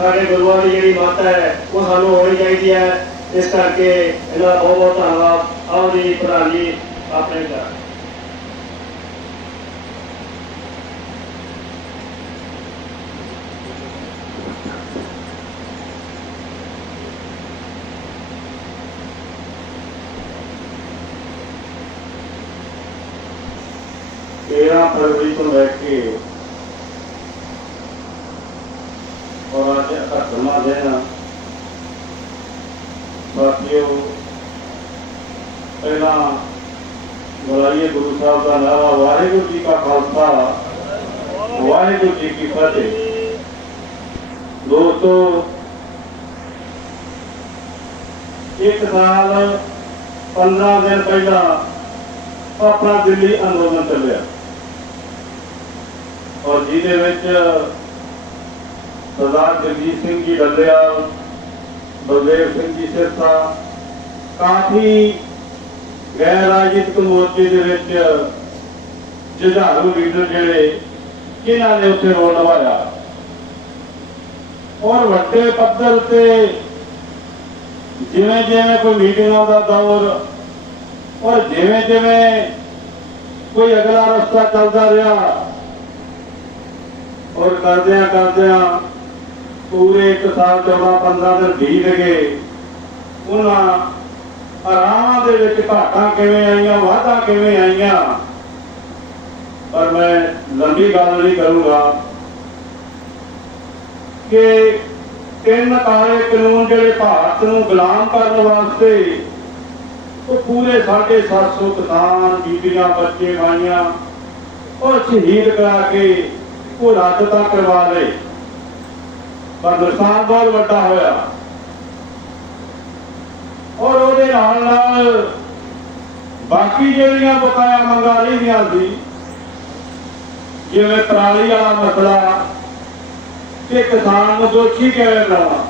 ਸਾਡੇ ਗੁਰੂਆਂ ਦੀ ਜਿਹੜੀ ਮੱਤ ਹੈ, ਉਹ ਸਾਨੂੰ ਹੋਣੀ ਚਾਹੀਦੀ ਹੈ। ਇਸ ਕਰਕੇ ਇਹਨਾਂ ਬਹੁਤ ਬਹੁਤ ਧੰਨਵਾਦ। ਆਓ ਜੀ ਪ੍ਰਧਾਨ ਜੀ, ਆਪਣੇ ਘਰ। ਤੇਰਾਂ ਫਰਵਰੀ ਤੋਂ ਲੈ ਕੇ ਔਰ ਅੱਜ ਅਠਵਾਂ ਦਿਨ ਸਾਥੀਓ ਪਹਿਲਾਂ ਬੁਲਾਈਏ ਗੁਰੂ ਸਾਹਿਬ ਦਾ ਨਾਰਾ, ਵਾਹਿਗੁਰੂ ਜੀ ਕਾ ਖਾਲਸਾ, ਵਾਹਿਗੁਰੂ ਜੀ ਕੀ ਫਤਿਹ। ਦੋਸਤੋ, ਇੱਕ ਸਾਲ 15 ਦਿਨ ਪਹਿਲਾਂ ਆਪਣਾ ਦਿੱਲੀ ਅੰਦੋਲਨ ਚੱਲਿਆ। ਔਰ ਜਿਹਦੇ ਵਿੱਚ ਸਰਦਾਰ ਜਗਜੀਤ ਸਿੰਘ ਜੀ ਡੱਲੇਵਾਲ ਬਲਦੇਵ ਸਿੰਘ ਜੀ ਸਿਰਸਾ, ਕਾਫੀ ਗੈਰ ਰਾਜਨੀਤਿਕ ਮੋਰਚੇ ਦੇ ਵਿੱਚ ਜੁਝਾਰੂ ਲੀਡਰ ਜਿਹੜੇ ਜਿਨ੍ਹਾਂ ਨੇ ਉੱਥੇ ਰੋਲ ਨਿਭਾਇਆ? ਔਰ ਵੱਡੇ ਪੱਧਰ ਤੇ ਜਿਵੇਂ ਜਿਵੇਂ ਕੋਈ ਮੀਟਿੰਗਾਂ ਦਾ ਦੌਰ, ਔਰ ਜਿਵੇਂ ਜਿਵੇਂ ਕੋਈ ਅਗਲਾ ਰਸਤਾ ਚੱਲਦਾ ਰਿਹਾ, ਔਰ ਕਰਦਿਆਂ ਕਰਦਿਆਂ ਪੂਰੇ ਇੱਕ ਸਾਲ 14 15 ਦਿਨ ਬੀਤ ਗਏ। ਉਹਨਾਂ ਆਰਾਮਾਂ ਦੇ ਵਿੱਚ ਘਾਟਾਂ ਕਿਵੇਂ ਆਈਆਂ, ਵਾਧਾ ਕਿਵੇਂ ਆਈਆਂ? ਪਰ ਮੈਂ ਲੰਬੀ ਗੱਲ ਨਹੀਂ ਕਰੂੰਗਾ ਕਿ ਤਿੰਨ ਕਾਲੇ ਕਾਨੂੰਨ ਜਿਹੜੇ ਭਾਰਤ ਨੂੰ ਗੁਲਾਮ ਕਰਨ ਵਾਸਤੇ ਉਹ ਪੂਰੇ 750 ਕਿਸਾਨ, ਬੀਬੀਆਂ, ਬੱਚੇ, ਮਾਈਆਂ ਉਹ ਸ਼ਹੀਦ ਕਰਾ ਕੇ ਉਹ ਰੱਦ ਤਾਂ ਕਰਵਾ ਲਏ। ਪਰ ਨੁਕਸਾਨ ਬਹੁਤ ਵੱਡਾ ਹੋਇਆ। ਔਰ ਉਹਦੇ ਨਾਲ ਨਾਲ ਬਾਕੀ ਜਿਹੜੀਆਂ ਬਕਾਇਆ ਮੰਗਾਂ ਰਹੀਆਂ ਸੀ, ਜਿਵੇਂ ਪਰਾਲੀ ਵਾਲਾ ਮਸਲਾ ਕਿ ਕਿਸਾਨ ਨੂੰ ਦੋਸ਼ੀ ਕਿਵੇਂ ਲਾਉਣਾ